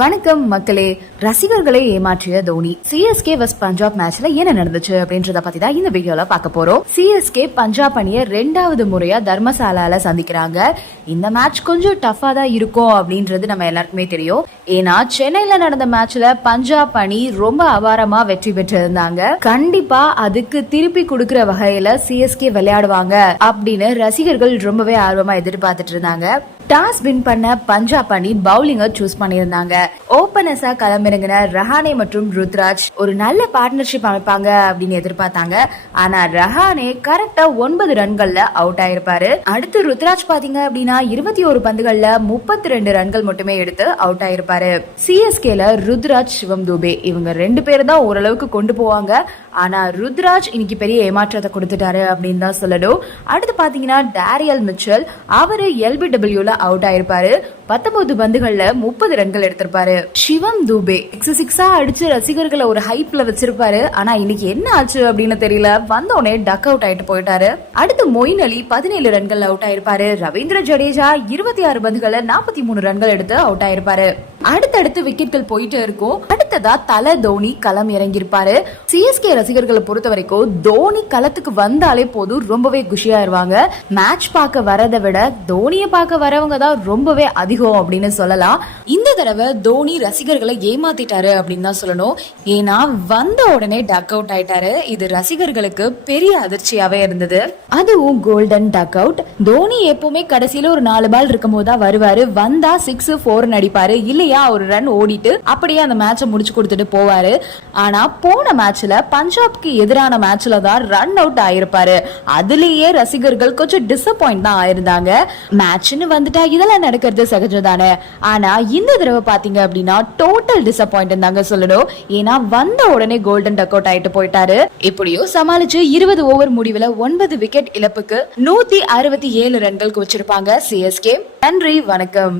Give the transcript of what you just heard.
வணக்கம் மக்களே. ரசிகர்களை ஏமாற்றிய தோனி சிஎஸ்கே வெஸ்ட் பஞ்சாப் மேட்ச்ல என்ன நடந்துச்சு அப்படின்றத பத்தி தான் இந்த வீடியோல பார்க்க போறோம். சிஎஸ்கே பஞ்சாப் அணியை ரெண்டாவது முறையா தர்மசாலால சந்திக்கிறாங்க. இந்த மேட்ச் கொஞ்சம் டஃபா தான் இருக்கும் அப்படின்றது நம்ம எல்லாருக்குமே தெரியும். ஏன்னா சென்னையில நடந்த மேட்ச்ல பஞ்சாப் அணி ரொம்ப அபாரமா வெற்றி பெற்றிருந்தாங்க. கண்டிப்பா அதுக்கு திருப்பி கொடுக்கிற வகையில சிஎஸ்கே விளையாடுவாங்க அப்படின்னு ரசிகர்கள் ரொம்பவே ஆர்வமா எதிர்பார்த்துட்டு இருந்தாங்க. டாஸ் வின் பண்ண பஞ்சாப் அணி பவுலிங்க சூஸ் பண்ணியிருந்தாங்க. ஓபனர்ஸா களமிறங்கின ரஹானே மற்றும் ருத்ராஜ் ஒரு நல்ல பார்ட்னர்ஷிப் அமைப்பாங்க அப்படின்னு எதிர்பார்த்தாங்க. ஆனா ரஹானே கரெக்டா ஒன்பது ரன்கள்ல அவுட் ஆயிருப்பாரு. அடுத்து ருத்ராஜ் பாத்தீங்க அப்படின்னா இருபத்தி ஒரு பந்துகள்ல முப்பத்தி ரெண்டு ரன்கள் மட்டுமே எடுத்து அவுட் ஆயிருப்பாரு. சிஎஸ்கேல ருத்ராஜ் சிவம் தூபே இவங்க ரெண்டு பேரும் தான் ஓரளவுக்கு கொண்டு போவாங்க. ஆனா ருத்ராஜ் இன்னைக்கு பெரிய ஏமாற்றத்தை கொடுத்துட்டாரு அப்படின்னு தான் சொல்லணும். அடுத்து பாத்தீங்கன்னா டேரியல் மிச்சல். அவரு எல்பிடபிள்யூல அவுட் ஆயிருப்பாரு. பத்தொன்பது பந்துகள்ல முப்பது ரன்கள் எடுத்திருப்பாரு. சிவம் தூபே சிக்ஸ் சிக்ஸா அடிச்சு ரசிகர்களை ஒரு ஹைப்ல வச்சிருப்பாரு. ஆனா இன்னைக்கு என்ன ஆச்சு அப்படின்னு தெரியல. வந்தோடனே டக் அவுட் ஆயிட்டு போயிட்டாரு. அடுத்து மொயின் அலி பதினேழு ரன்கள் அவுட் ஆயிருப்பாரு. ரவீந்திர ஜடேஜா இருபத்தி ஆறு பந்துகள்ல நாற்பத்தி மூணு ரன்கள் எடுத்து அவுட் ஆயிருப்பாரு. அடுத்தடுத்து விக்கெட்கள் போயிட்டே இருக்கும். அடுத்ததா தல தோனி களம் இறங்கியிருப்பாரு. சிஎஸ்கே ரசிகர்களை பொறுத்த வரைக்கும் தோனி களத்துக்கு வந்தாலே போதும் ரொம்பவே குஷியாயிருவாங்க. மேட்ச் பார்க்க வரதை விட தோனியை பார்க்க வரவங்க தான் ரொம்பவே அதிகம் அப்படின்னு சொல்லலாம். இந்த தடவை தோனி ரசிகர்களை ஏமாத்திட்டாரு அப்படின்னு தான் சொல்லணும். ஏன்னா வந்த உடனே டக் அவுட் ஆயிட்டாரு. இது ரசிகர்களுக்கு பெரிய அதிர்ச்சியாவே இருந்தது. அதுவும் கோல்டன் டக் அவுட் தோனி எப்பவுமே கடைசியில ஒரு நாலு பால் இருக்கும் போது தான் வருவாரு. வந்தா சிக்ஸ் ஃபோர் அடிப்பாரு இல்லையா ஒரு ரன் ஓடிட்டு அப்படியே அந்த மேட்சை முடிச்சு கொடுத்துட்டு போவாரு. ஆனா போன மேட்ச்ல பஞ்சாப்க்கு எதிரான மேட்ச்ல தான் ரன் அவுட் ஆயிருப்பாரு. அதுலயே ரசிகர்கள் கொஞ்சம் டிசப்பாயிண்ட் தான் ஆயிருந்தாங்க. மேட்ச்னு வந்துட்டா இதெல்லாம் நடக்கிறது சகஜம் தானே. ஆனா இந்த தடவை பாத்தீங்க அப்படின்னா டோட்டல் டிசப்பாயிண்ட் தாங்க சொல்லணும். ஏன்னா வந்த உடனே கோல்டன் டக் அவுட் ஆயிட்டு போயிட்டாரு. எப்படியோ சமாளிச்சு இருபது ஓவர் முடிவுல ஒன்பது விக்கெட் இழப்புக்கு நூத்தி அறுபத்தி ஏழு ரன்கள் வச்சிருப்பாங்க சிஎஸ்கே நன்றி வணக்கம்.